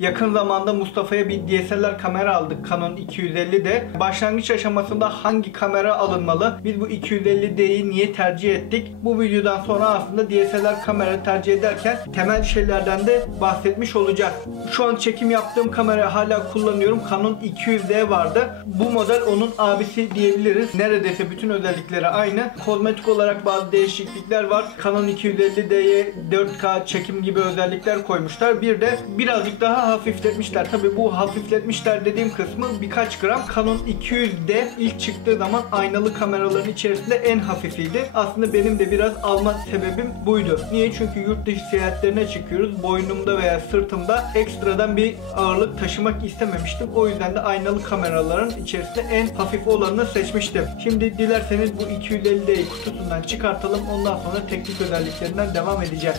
Yakın zamanda Mustafa'ya bir DSLR kamera aldık, Canon 250D. Başlangıç aşamasında hangi kamera alınmalı? Biz bu 250D'yi niye tercih ettik? Bu videodan sonra aslında DSLR kamera tercih ederken temel şeylerden de bahsetmiş olacağız. Şu an çekim yaptığım kamera hala kullanıyorum. Canon 200D vardı. Bu model onun abisi diyebiliriz. Neredeyse bütün özellikleri aynı. Kozmetik olarak bazı değişiklikler var. Canon 250D'ye 4K çekim gibi özellikler koymuşlar. Bir de birazcık daha hafifletmişler. Tabi bu hafifletmişler dediğim kısmı birkaç gram. Canon 200D ilk çıktığı zaman aynalı kameraların içerisinde en hafifiydi. Aslında benim de biraz alma sebebim buydu. Niye? Çünkü yurt dışı seyahatlerine çıkıyoruz. Boynumda veya sırtımda ekstradan bir ağırlık taşımak istememiştim. O yüzden de aynalı kameraların içerisinde en hafif olanını seçmiştim. Şimdi dilerseniz bu 250D'yi kutusundan çıkartalım. Ondan sonra teknik özelliklerinden devam edeceğiz.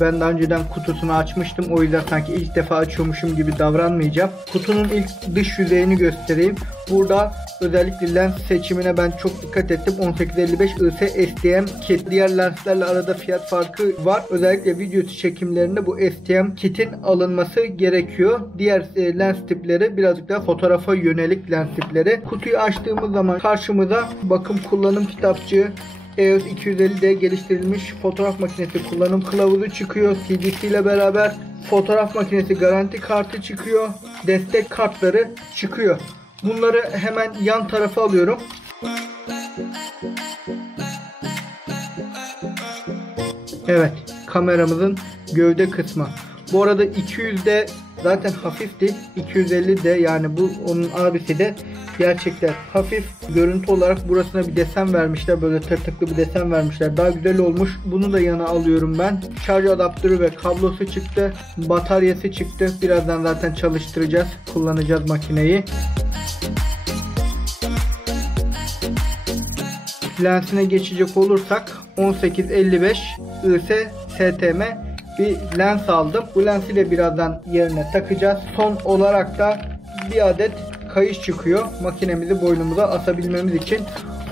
Ben daha önceden kutusunu açmıştım. O yüzden sanki ilk defa açıyormuşum gibi davranmayacağım. Kutunun ilk dış yüzeyini göstereyim. Burada özellikle lens seçimine ben çok dikkat ettim. 1855 IS STM kit. Diğer lenslerle arada fiyat farkı var. Özellikle video çekimlerinde bu STM kitin alınması gerekiyor. Diğer lens tipleri birazcık daha fotoğrafa yönelik lens tipleri. Kutuyu açtığımız zaman karşımıza bakım kullanım kitapçığı, EOS 250D geliştirilmiş fotoğraf makinesi kullanım kılavuzu çıkıyor. CD'si ile beraber fotoğraf makinesi garanti kartı çıkıyor. Destek kartları çıkıyor. Bunları hemen yan tarafa alıyorum. Evet, kameramızın gövde kısmı. Bu arada 200D zaten hafifti. 250D yani bu onun abisi de gerçekten hafif. Görüntü olarak burasına bir desen vermişler. Böyle tırtıklı bir desen vermişler. Daha güzel olmuş. Bunu da yana alıyorum ben. Şarj adaptörü ve kablosu çıktı. Bataryası çıktı. Birazdan zaten çalıştıracağız. Kullanacağız makineyi. Lensine geçecek olursak 1855 IS STM bir lens aldım. Bu lensi de birazdan yerine takacağız. Son olarak da bir adet kayış çıkıyor. Makinemizi boynumuza asabilmemiz için.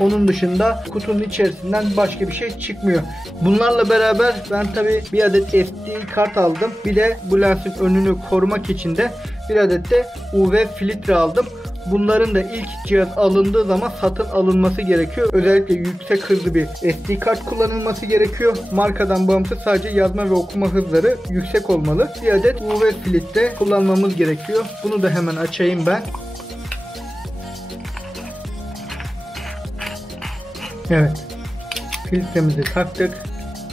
Onun dışında kutunun içerisinden başka bir şey çıkmıyor. Bunlarla beraber ben tabi bir adet SD kart aldım. Bir de bu lensin önünü korumak için de bir adet de UV filtre aldım. Bunların da ilk cihaz alındığı zaman satın alınması gerekiyor. Özellikle yüksek hızlı bir SD kart kullanılması gerekiyor. Markadan bağımsız sadece yazma ve okuma hızları yüksek olmalı. Bir adet UV filtre kullanmamız gerekiyor. Bunu da hemen açayım ben. Evet. Filtremizi taktık.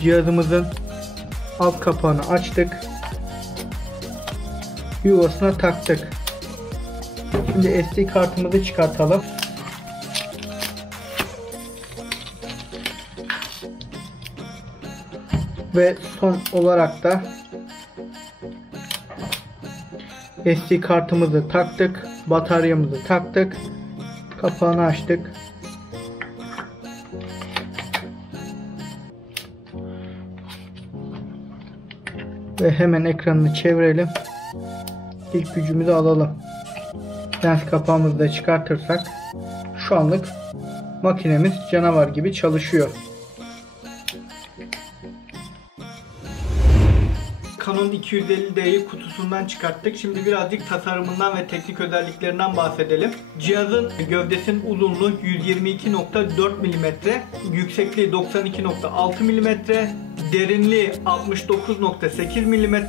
Cihazımızın alt kapağını açtık. Yuvasına taktık. Şimdi SD kartımızı çıkartalım. Ve son olarak da SD kartımızı taktık. Bataryamızı taktık. Kapağını açtık. Ve hemen ekranını çevirelim. İlk gücümüzü alalım. Lens kapağımızı da çıkartırsak şu anlık makinemiz canavar gibi çalışıyor. Canon 250D'yi kutusundan çıkarttık. Şimdi birazcık tasarımından ve teknik özelliklerinden bahsedelim. Cihazın gövdesinin uzunluğu 122.4 mm, yüksekliği 92.6 mm, derinliği 69.8 mm.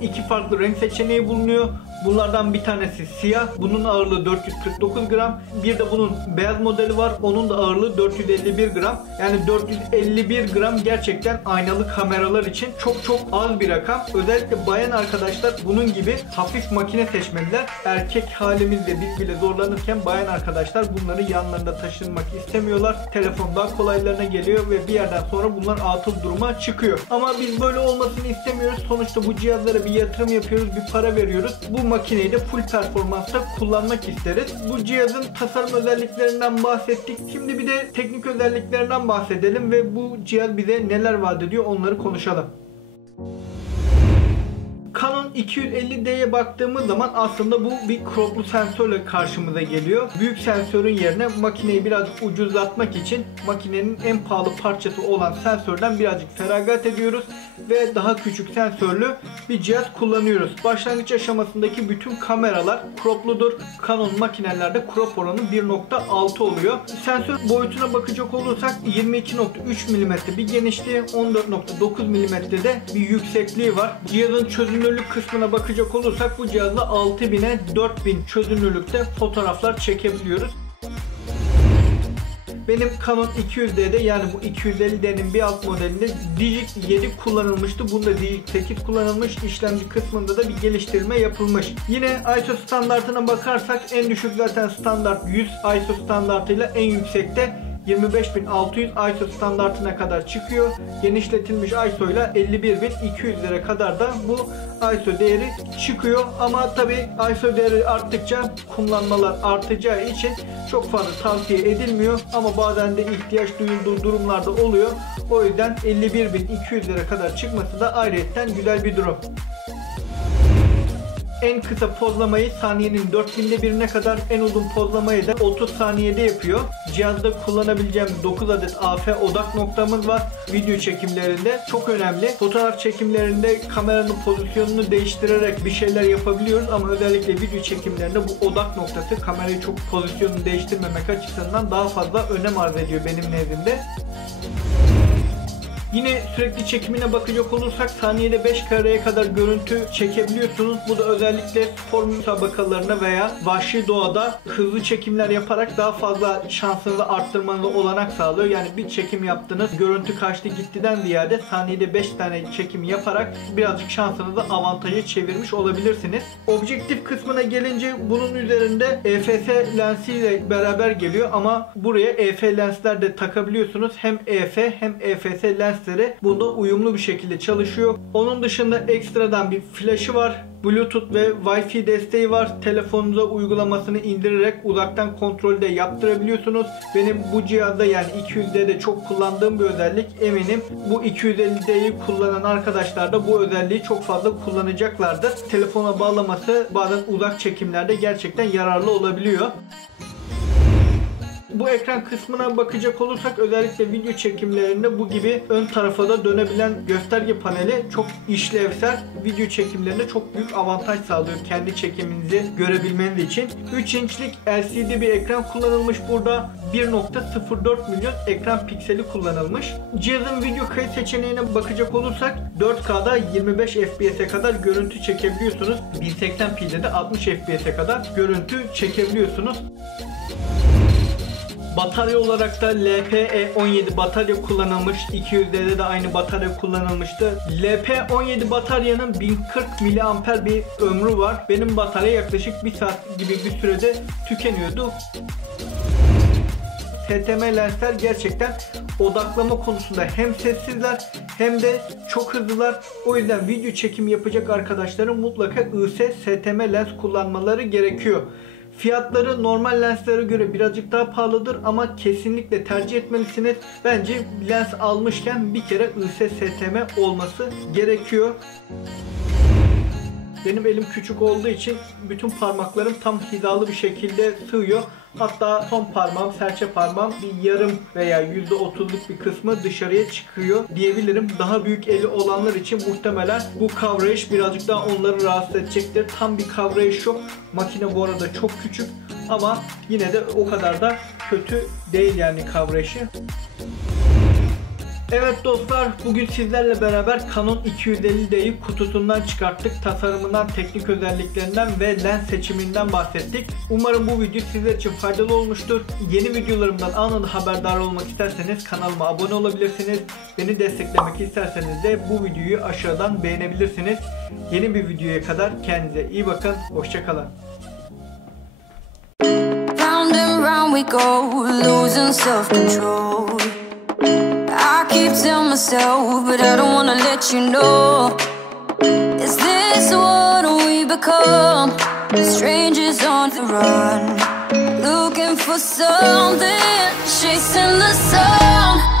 İki farklı renk seçeneği bulunuyor. Bunlardan bir tanesi siyah. Bunun ağırlığı 449 gram. Bir de bunun beyaz modeli var. Onun da ağırlığı 451 gram. Yani 451 gram gerçekten aynalı kameralar için çok az bir rakam. Özellikle bayan arkadaşlar bunun gibi hafif makine seçmeliler. Erkek halimizde biz bile zorlanırken bayan arkadaşlar bunları yanlarında taşınmak istemiyorlar. Telefon daha kolaylarına geliyor ve bir yerden sonra bunlar atıl duruma çıkıyor. Ama biz böyle olmasını istemiyoruz. Sonuçta bu cihazlara bir yatırım yapıyoruz, bir para veriyoruz. Bu makineyi de full performansta kullanmak isteriz. Bu cihazın tasarım özelliklerinden bahsettik. Şimdi bir de teknik özelliklerinden bahsedelim ve bu cihaz bize neler vaat ediyor onları konuşalım. Canon Canon 250D'ye baktığımız zaman aslında bu bir croplu sensörle karşımıza geliyor. Büyük sensörün yerine makineyi biraz ucuzlatmak için makinenin en pahalı parçası olan sensörden birazcık feragat ediyoruz ve daha küçük sensörlü bir cihaz kullanıyoruz. Başlangıç aşamasındaki bütün kameralar cropludur. Canon makinelerde crop oranı 1.6 oluyor. Sensör boyutuna bakacak olursak 22.3 mm bir genişliği, 14.9 mm'de bir yüksekliği var. Cihazın çözünürlük kısmına bakacak olursak bu cihazda 6000'e 4000 çözünürlükte fotoğraflar çekebiliyoruz. Benim Canon 200D'de, yani bu 250D'nin bir alt modelinde Digic 7 kullanılmıştı. Bunda Digic 8 kullanılmış. İşlemci kısmında da bir geliştirme yapılmış. Yine ISO standartına bakarsak en düşük zaten standart 100 ISO standartıyla, en yüksekte 25600 ISO standartına kadar çıkıyor. Genişletilmiş ISO ile 51200'lere kadar da bu ISO değeri çıkıyor. Ama tabi ISO değeri arttıkça kullanmalar artacağı için çok fazla tavsiye edilmiyor. Ama bazen de ihtiyaç duyulduğu durumlarda oluyor. O yüzden 51200'lere kadar çıkması da ayrıyetten güzel bir durum. En kısa pozlamayı saniyenin 4000'de 1'ine kadar, en uzun pozlamayı da 30 saniyede yapıyor. Cihazda kullanabileceğim 9 adet AF odak noktamız var. Video çekimlerinde çok önemli. Fotoğraf çekimlerinde kameranın pozisyonunu değiştirerek bir şeyler yapabiliyoruz ama özellikle video çekimlerinde bu odak noktası kamerayı çok pozisyonunu değiştirmemek açısından daha fazla önem arz ediyor benim nezdimde. Yine sürekli çekimine bakacak olursak saniyede 5 kareye kadar görüntü çekebiliyorsunuz. Bu da özellikle spor müsabakalarına veya vahşi doğada hızlı çekimler yaparak daha fazla şansınızı arttırmanıza olanak sağlıyor. Yani bir çekim yaptınız, görüntü kaçtı gittiden ziyade saniyede 5 tane çekim yaparak birazcık şansınızı avantaja çevirmiş olabilirsiniz. Objektif kısmına gelince bunun üzerinde EFS lensiyle beraber geliyor ama buraya EF lensler de takabiliyorsunuz. Hem EF hem EFS lens bunda uyumlu bir şekilde çalışıyor. Onun dışında ekstradan bir flaşı var. Bluetooth ve Wi-Fi desteği var. Telefonunuza uygulamasını indirerek uzaktan kontrolde yaptırabiliyorsunuz. Benim bu cihazda, yani 200D'de çok kullandığım bir özellik. Eminim bu 250D'yi kullanan arkadaşlar da bu özelliği çok fazla kullanacaklardır. Telefona bağlaması bazen uzak çekimlerde gerçekten yararlı olabiliyor. Bu ekran kısmına bakacak olursak özellikle video çekimlerinde bu gibi ön tarafa da dönebilen gösterge paneli çok işlevsel. Video çekimlerinde çok büyük avantaj sağlıyor kendi çekiminizi görebilmeniz için. 3 inçlik LCD bir ekran kullanılmış burada. 1.04 milyon ekran pikseli kullanılmış. Cihazın video kayıt seçeneğine bakacak olursak 4K'da 25 FPS'e kadar görüntü çekebiliyorsunuz. 1080p'de de 60 FPS'e kadar görüntü çekebiliyorsunuz. Batarya olarak da LPE17 batarya kullanılmış. 200D'de de aynı batarya kullanılmıştı. LP17 bataryanın 1040 mAh bir ömrü var. Benim batarya yaklaşık 1 saat gibi bir sürede tükeniyordu. STM lensler gerçekten odaklama konusunda hem sessizler hem de çok hızlılar. O yüzden video çekimi yapacak arkadaşların mutlaka IS STM lens kullanmaları gerekiyor. Fiyatları normal lenslere göre birazcık daha pahalıdır ama kesinlikle tercih etmelisiniz. Bence lens almışken bir kere IS STM olması gerekiyor. Benim elim küçük olduğu için bütün parmaklarım tam hizalı bir şekilde sığıyor. Hatta son parmağım, serçe parmağım bir yarım veya %30'luk bir kısmı dışarıya çıkıyor diyebilirim. Daha büyük eli olanlar için muhtemelen bu kavrayış birazcık daha onları rahatsız edecektir. Tam bir kavrayış yok. Makine bu arada çok küçük ama yine de o kadar da kötü değil yani kavrayışı. Evet dostlar, bugün sizlerle beraber Canon 250D'yi kutusundan çıkarttık. Tasarımından, teknik özelliklerinden ve lens seçiminden bahsettik. Umarım bu video sizler için faydalı olmuştur. Yeni videolarımdan anında haberdar olmak isterseniz kanalıma abone olabilirsiniz. Beni desteklemek isterseniz de bu videoyu aşağıdan beğenebilirsiniz. Yeni bir videoya kadar kendinize iyi bakın. Hoşça kalın. Round and round we go, losing self-control. I keep telling myself, but I don't wanna let you know. Is this what we become? Strangers on the run, looking for something, chasing the sun.